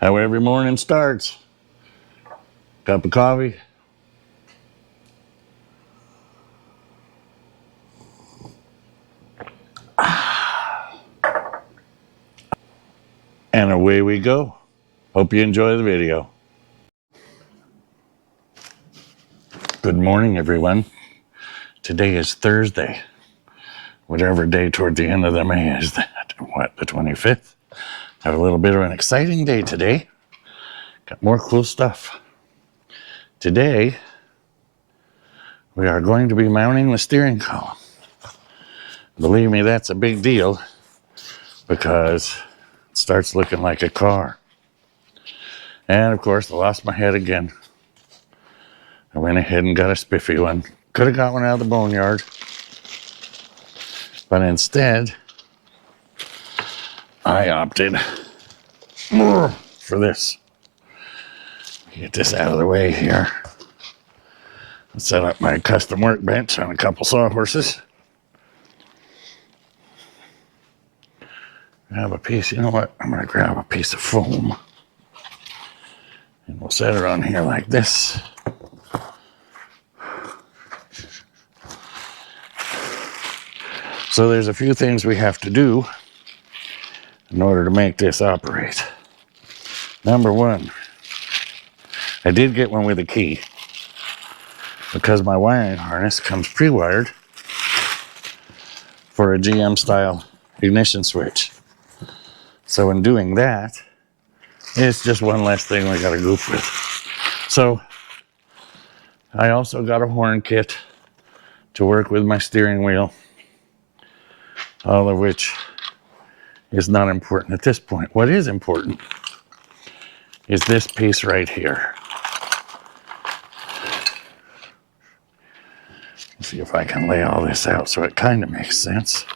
How every morning starts. Cup of coffee. And away we go. Hope you enjoy the video. Good morning, everyone. Today is Thursday. Whatever day toward the end of the May is that? What, the 25th? Have a little bit of an exciting day today. Got more cool stuff. Today, we are going to be mounting the steering column. Believe me, that's a big deal because it starts looking like a car. And of course, I lost my head again. I went ahead and got a spiffy one. Could have got one out of the boneyard. But instead, I opted for this. Get this out of the way here. Set up my custom workbench on a couple sawhorses. Grab a piece, you know what? I'm going to grab a piece of foam. And we'll set it on here like this. So there's a few things we have to do in order to make this operate. Number one, I did get one with a key because my wiring harness comes pre-wired for a GM style ignition switch. So in doing that, it's just one less thing we got to goof with. So I also got a horn kit to work with my steering wheel, all of which is not important at this point. What is important is this piece right here. Let's see if I can lay all this out so it kind of makes sense.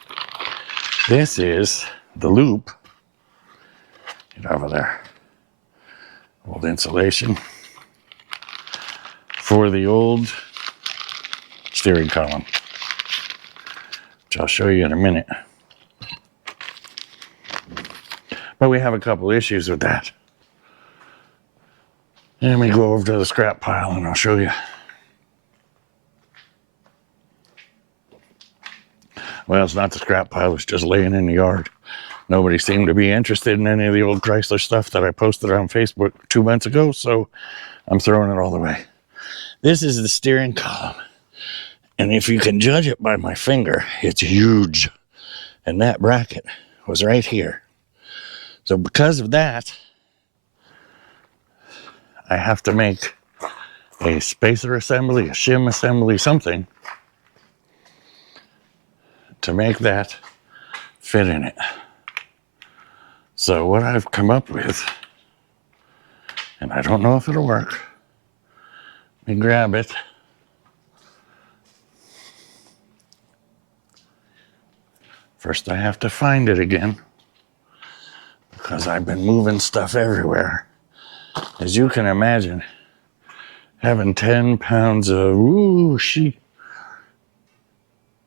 This is the loop. Get over there. Old insulation for the old steering column, which I'll show you in a minute. But we have a couple issues with that. Let me go over to the scrap pile and I'll show you. Well, it's not the scrap pile, it's just laying in the yard. Nobody seemed to be interested in any of the old Chrysler stuff that I posted on Facebook 2 months ago, so I'm throwing it all away. This is the steering column. And if you can judge it by my finger, it's huge. And that bracket was right here. So because of that, I have to make a spacer assembly, a shim assembly, something to make that fit in it. So what I've come up with, and I don't know if it'll work, let me grab it. First I have to find it again because I've been moving stuff everywhere. As you can imagine, having 10 pounds of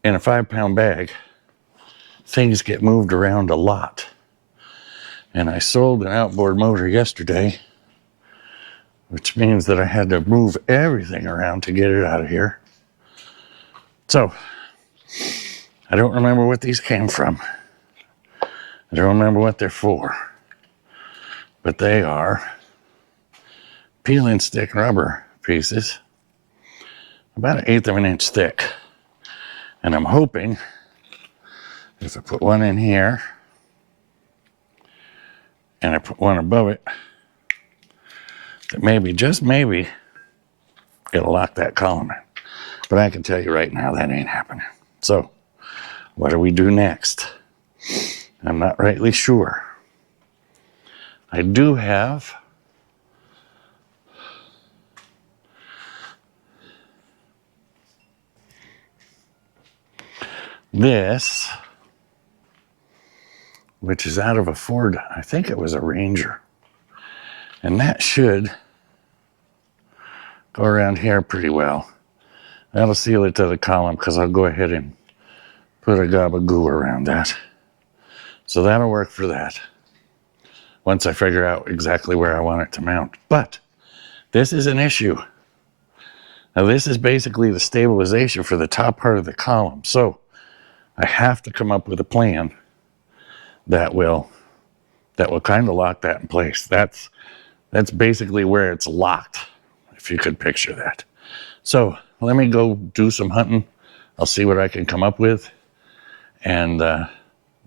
in a 5-pound bag, things get moved around a lot. And I sold an outboard motor yesterday, which means that I had to move everything around to get it out of here. So, I don't remember what these came from. I don't remember what they're for. But they are peel and stick rubber pieces, about 1/8 of an inch thick. And I'm hoping if I put one in here and I put one above it, that maybe, just maybe, it'll lock that column in. But I can tell you right now that ain't happening. So, what do we do next? I'm not rightly sure. I do have this, which is out of a Ford, I think it was a Ranger. And that should go around here pretty well. That'll seal it to the column because I'll go ahead and put a gob of goo around that. So that'll work for that. once I figure out exactly where I want it to mount. But this is an issue. Now this is basically the stabilization for the top part of the column. So I have to come up with a plan that will kind of lock that in place. That's basically where it's locked, if you could picture that. So let me go do some hunting. I'll see what I can come up with, and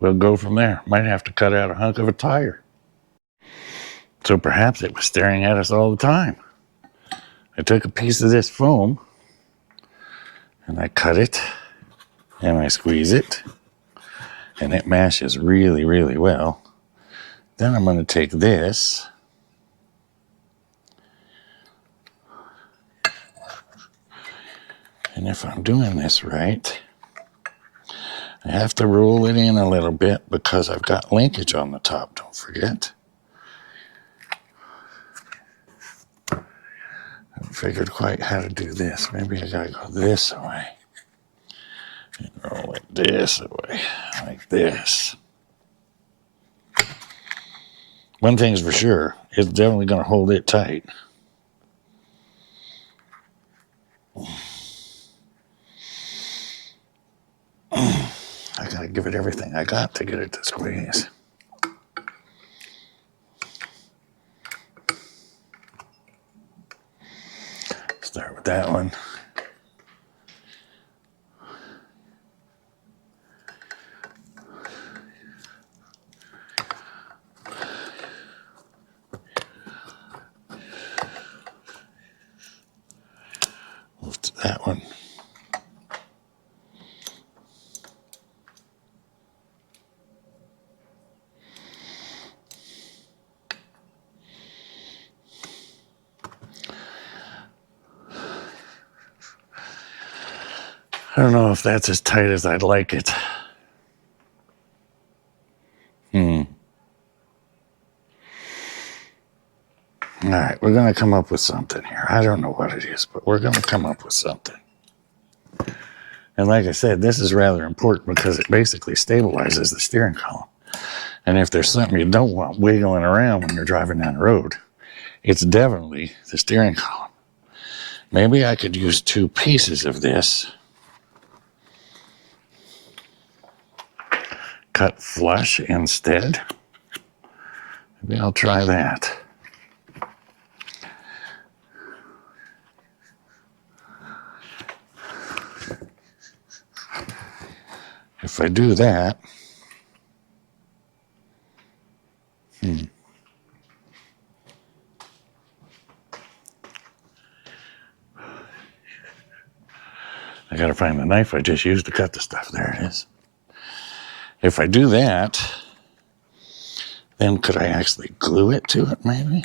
we'll go from there. Might have to cut out a hunk of a tire. So perhaps it was staring at us all the time. I took a piece of this foam, and I cut it, and I squeeze it, and it mashes really, really well. Then I'm going to take this, and if I'm doing this right, I have to roll it in a little bit because I've got linkage on the top, don't forget. I haven't figured quite how to do this. Maybe I gotta go this way and roll it this way, like this. One thing's for sure, it's definitely gonna hold it tight. I gotta give it everything I got to get it to squeeze. Start with that one. Move to that one. I don't know if that's as tight as I'd like it. All right, we're going to come up with something here. I don't know what it is, but we're going to come up with something. And like I said, this is rather important because it basically stabilizes the steering column. And if there's something you don't want wiggling around when you're driving down the road, it's definitely the steering column. Maybe I could use 2 pieces of this cut flush instead. Maybe I'll try that. If I do that, I gotta find the knife I just used to cut the stuff. There it is. If I do that, then could I actually glue it to it maybe?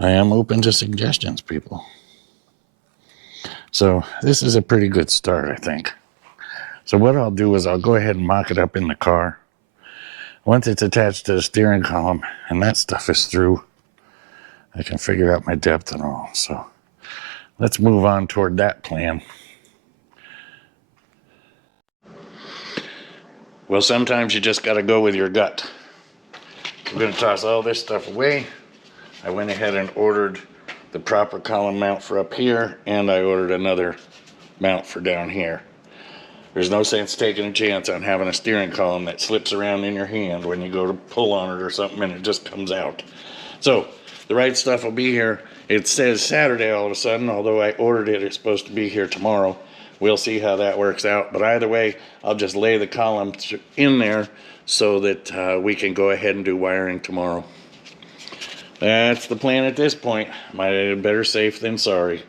I am open to suggestions, people. So this is a pretty good start, I think. So what I'll do is I'll go ahead and mock it up in the car. Once it's attached to the steering column and that stuff is through, I can figure out my depth and all. So let's move on toward that plan. Well, sometimes you just got to go with your gut. We're going to toss all this stuff away. I went ahead and ordered the proper column mount for up here, and I ordered another mount for down here. There's no sense taking a chance on having a steering column that slips around in your hand when you go to pull on it or something and it just comes out. So the right stuff will be here. It says Saturday all of a sudden, although I ordered it, it's supposed to be here tomorrow. We'll see how that works out. But either way, I'll just lay the column in there so that we can go ahead and do wiring tomorrow. That's the plan at this point. Better safe than sorry.